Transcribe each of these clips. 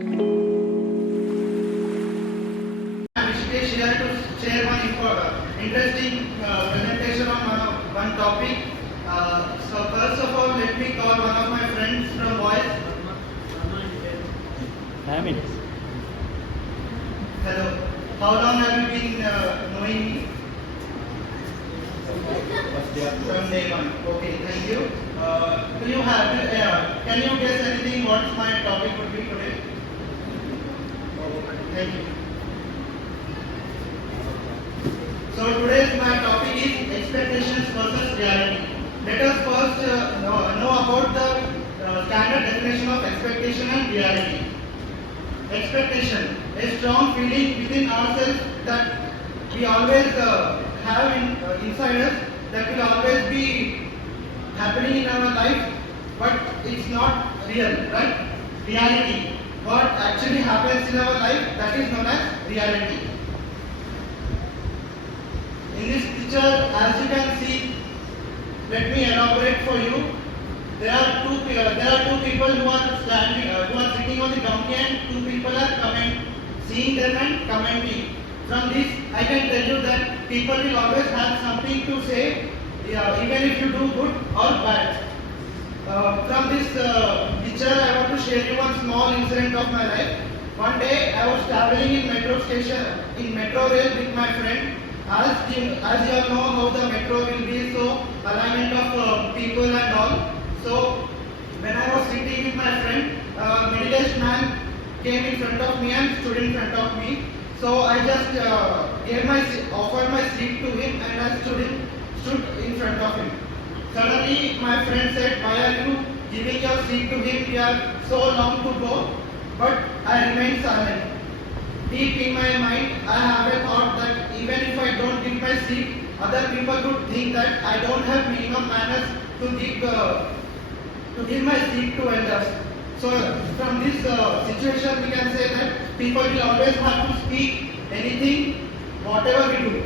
Rishikesh here to share one interesting presentation on one topic. So first of all, let me call one of my friends from Boys. Hello. How long have you been knowing me? From day one. Okay, thank you. Do you have? Can you guess anything? What my topic would be today? Thank you. So today's my topic is expectations versus reality. Let us first know about the standard definition of expectation and reality. Expectation, a strong feeling within ourselves that we always have inside us, that will always be happening in our life, but it's not real, right? Reality, what actually happens in our life, that is known as reality. In this picture, as you can see, let me elaborate for you. There are two people who are standing, who are sitting on the donkey, and two people are seeing them and commenting. From this, I can tell you that people will always have something to say, even if you do good or bad. From this picture, I want to share you one small incident of my life. One day, I was traveling in metro rail with my friend. As you all know how the metro will be, so alignment of people and all. So when I was sitting with my friend, a middle-aged man came in front of me and stood in front of me. So I just offered my seat to him, and I stood in front of him. Suddenly my friend said, "Why are you giving your seat to him? We are so long to go." But I remained silent. Deep in my mind, I have a thought that even if I don't give my seat, other people would think that I don't have minimum manners to give my seat to elders. So from this situation, we can say that people will always have to speak anything, whatever we do.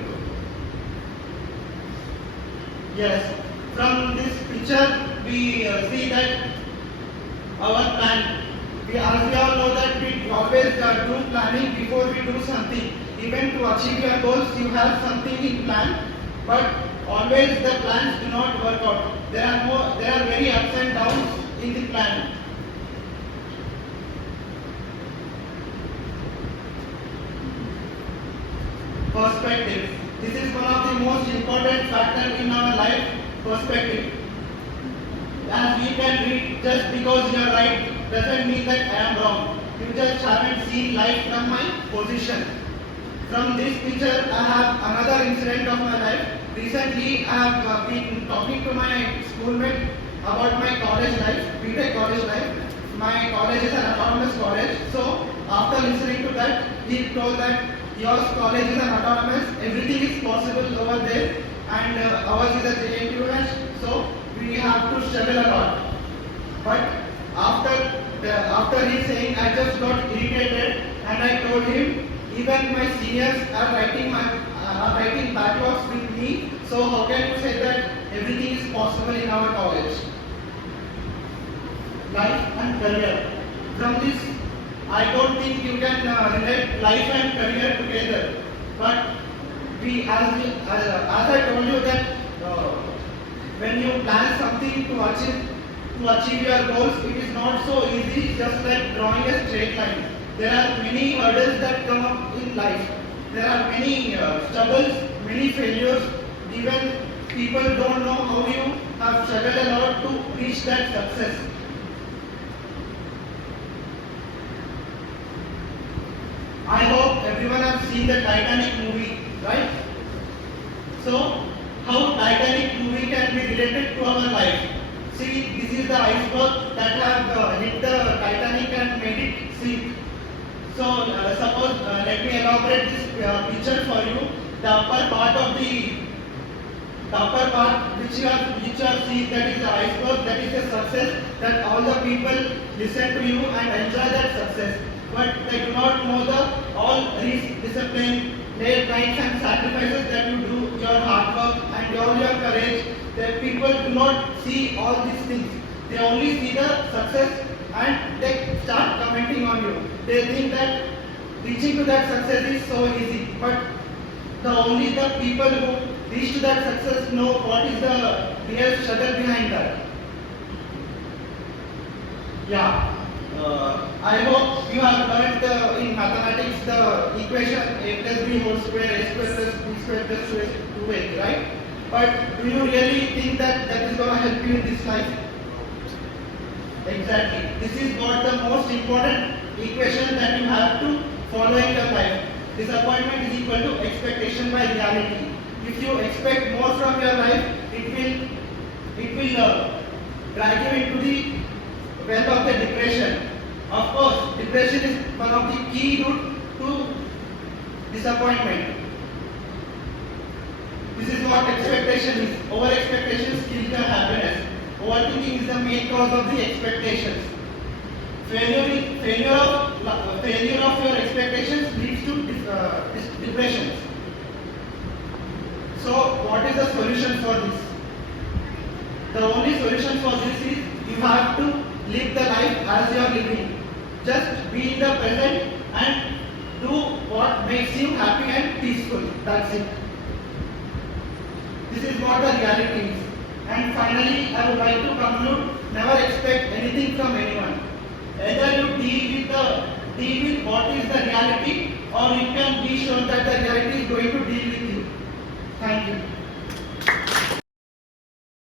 Yes. From this picture, we see that our plan. As we all know that we always do planning before we do something. Even to achieve your goals, you have something in plan, but always the plans do not work out. There are very ups and downs in the plan. Perspective. This is one of the most important factors in our life. Perspective. As we can read, just because you are right doesn't mean that I am wrong. You just haven't seen life from my position. From this picture, I have another incident of my life. Recently, I have been talking to my schoolmate about my college life, BTech college life. My college is an autonomous college. So, after listening to that, he told that your college is an autonomous, everything is possible over there, and ours is a JNTU, so we have to struggle a lot. But after he saying, I just got irritated, and I told him, even my seniors are writing backlogs with me. So how can you say that everything is possible in our college? Life and career. From this, I don't think you can relate life and career together. But as I told you that when you plan something to achieve your goals, it is not so easy, just like drawing a straight line. There are many hurdles that come up in life. There are many struggles, many failures. Even people don't know how you have struggled a lot to reach that success. I hope everyone has seen the Titanic movie, right? So, how Titanic movie can be related to our life? See, this is the iceberg that have hit the Titanic and made it sink. So, suppose, let me elaborate this picture for you. The upper part which you have seen, that is the iceberg, that is the success, that all the people listen to you and enjoy that success. But they do not know the all risk, discipline, late nights and sacrifices that you do, your hard work and all your courage. That people do not see all these things. They only see the success and they start commenting on you. they think that reaching to that success is so easy, but only the people who reach to that success know what is the real struggle behind that. Yeah. I hope you have learned in mathematics the equation a plus b whole square a square plus b square plus 2a, right? But do you really think that is going to help you in this life? Exactly. This is what the most important equation that you have to follow in your life. Disappointment is equal to expectation by reality. If you expect more from your life, it will drag you into the well of the depression. Of course, depression is one of the key route to disappointment. This is what expectation is. Over expectations kills your happiness. Overthinking is the main cause of the expectations. Failure of your expectations leads to depression. So, what is the solution for this? The only solution for this is you have to live the life as you are living. Just be in the present and do what makes you happy and peaceful. That's it. This is what the reality is. And finally, I would like to conclude, never expect anything from anyone. Either you deal with what is the reality, or you can be sure that the reality is going to deal with you. Thank you.